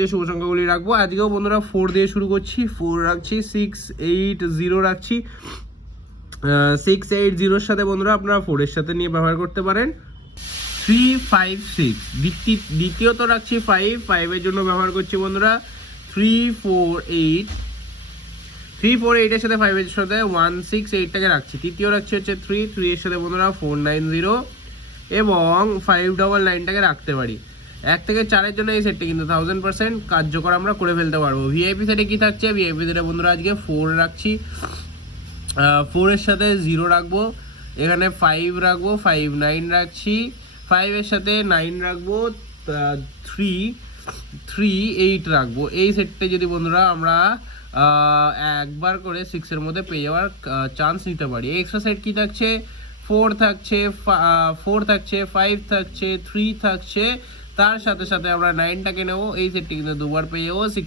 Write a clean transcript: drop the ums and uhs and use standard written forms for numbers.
যে শুভ সংখ্যাগুলি রাখবো, আজকেও বন্ধুরা 4 দিয়ে শুরু করছি। 4 রাখছি, 6 8 0 রাখছি। 6 8 0-র সাথে বন্ধুরা আপনারা 4-এর সাথে নিয়ে ব্যবহার করতে পারেন। 3 5 6 দ্বিতীয়ত রাখছি 5-এর জন্য ব্যবহার করছি বন্ধুরা 3 4 8। 3 4 8-এর সাথে 5-এর সাথে 1 6 8টাকে রাখছি। তৃতীয় রাখছি হচ্ছে 3 এর সাথে বন্ধুরা 4 9 0 এবং 5 9টাকে রাখতে পারি। 1 থেকে 4-এর জন্য এই সেটটি কিন্তু 1000% কার্যকর আমরা করে ফেলতে পারবো। ভিআইপি সেটে কি থাকছে? ভিআইপি সেটে বন্ধুরা আজকে 4 রাখছি, 4-এর সাথে 0 রাখবো, এখানে 5 রাখবো, 5 9 রাখছি, 5-এর সাথে 9 রাখবো, 3 8 রাখবো। এই সেটটা যদি বন্ধুরা আমরা একবার করে 6-এর মধ্যে পেয়ে যাওয়ার চান্স নিতে পারি। এক্সট্রা সেট কি থাকছে? 4 থাকছে, 5 থাকছে, 3 থাকছে, তার সাথে সাথে আমরা 9টাকে নেবো। এই সেটটি কিন্তু দুবার পেয়ে যাবো। 6